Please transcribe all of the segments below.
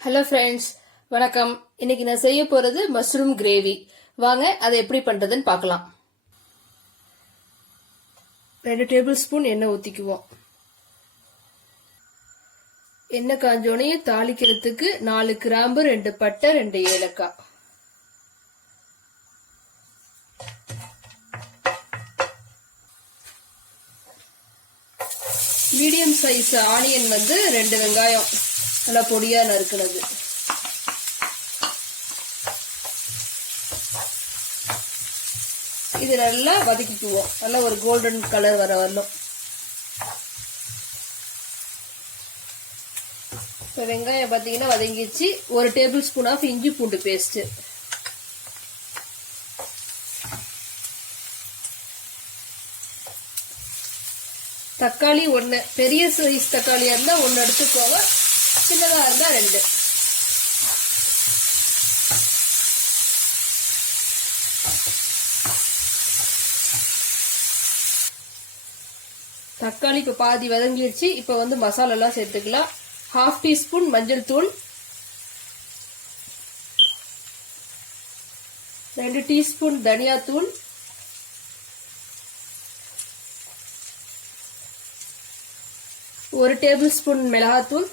Hello friends, வணக்கம். இன்னைக்கு நான் செய்ய போறது மஷ்ரூம் கிரேவி. வாங்க அதை எப்படி பண்றதுன்னு பார்க்கலாம். 2 டேபிள் ஸ்பூன் எண்ணெய் ஊத்திக்குவோம். எண்ணெய் காஞ்சோனையும் தாளிக்கிறதுக்கு 4 கிராம்பு, 2 பட்டை, 2 ஏலக்காய். மீடியம் சைஸ் ஆனியன் 2 வெங்காயம் நல்லா பொடியா நறுக்குனது. இது நல்லா வதக்கிக்குவோம். நல்லா ஒரு கோல்டன் கலர் வர வரணும். இப்போ வெங்காயம் பார்த்தீங்கன்னா வதங்கிச்சு. 1 டேபிள் ஸ்பூன் ஆஃப் இஞ்சி பூண்டு பேஸ்ட், தக்காளி 1, பெரிய சைஸ் தக்காளியா இருந்தா 1 எடுத்துக்கோங்க, சின்னதா இருந்தா 2. தக்காளி இப்ப பாதி வதங்கிடுச்சு. இப்ப மசாலா எல்லாம் சேர்த்துக்கலாம். 1/2 டீஸ்பூன் மஞ்சள் தூள், 2 டீஸ்பூன் தனியா தூள், 1 டேபிள் ஸ்பூன் மிளகாத்தூள்,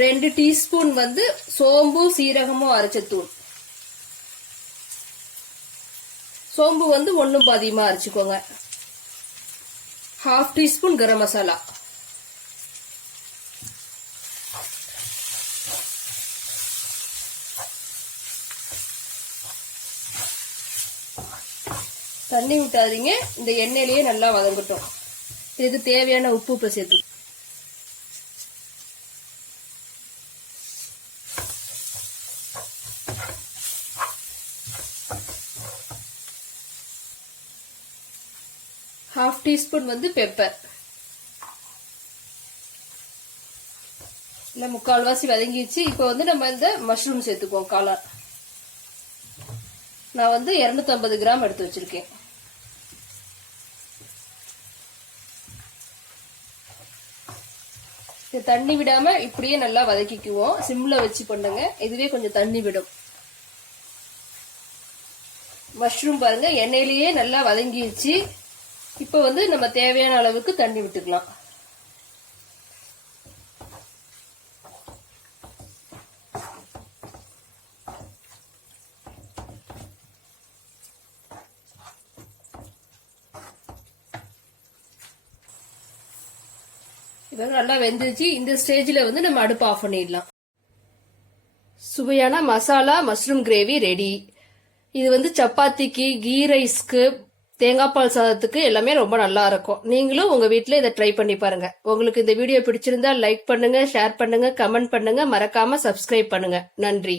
2 டீஸ்பூன் சோம்பு சீரகமும் அரைச்ச தூள். சோம்பு 1 பாதியமா அரைச்சுக்கோங்க. 1/2 டீஸ்பூன் கரம் மசாலா, தண்ணி விட்டாதீங்க. இந்த எண்ணெயிலேயே நல்லா வதங்கட்டும். இதுக்கு தேவையான உப்பு இப்ப சேர்த்து 1/2 டீஸ்பூன் பெப்பர். இல்ல முக்கால்வாசி வதங்கிடுச்சு. இப்ப நம்ம இந்த மஷ்ரூம் சேர்த்துக்குவோம். காளான் நான் 250 கிராம் எடுத்து வச்சிருக்கேன். தண்ணி விடாம இப்படியே நல்லா வதக்கிக்குவோம். சிம்ல வச்சு பண்ணுங்க. இதுவே கொஞ்சம் தண்ணி விடும். மஷ்ரூம் பாருங்க எண்ணெயிலேயே நல்லா வதங்கிடுச்சு. இப்ப நம்ம தேவையான அளவுக்கு தண்ணி விட்டுக்கலாம். இப்ப நல்லா வெந்துச்சு. இந்த ஸ்டேஜ்ல நம்ம அடுப்பு ஆஃப் பண்ணிடலாம். சுவையான மசாலா மஷ்ரூம் கிரேவி ரெடி. இது சப்பாத்திக்கு, கீ ரைஸ்க்கு, தேங்காய் பால் சாதத்துக்கு எல்லாமே ரொம்ப நல்லா இருக்கும். நீங்களும் உங்க வீட்ல இதை ட்ரை பண்ணி பாருங்க. உங்களுக்கு இந்த வீடியோ பிடிச்சிருந்தா லைக் பண்ணுங்க, ஷேர் பண்ணுங்க, கமெண்ட் பண்ணுங்க, மறக்காம சப்ஸ்கிரைப் பண்ணுங்க. நன்றி.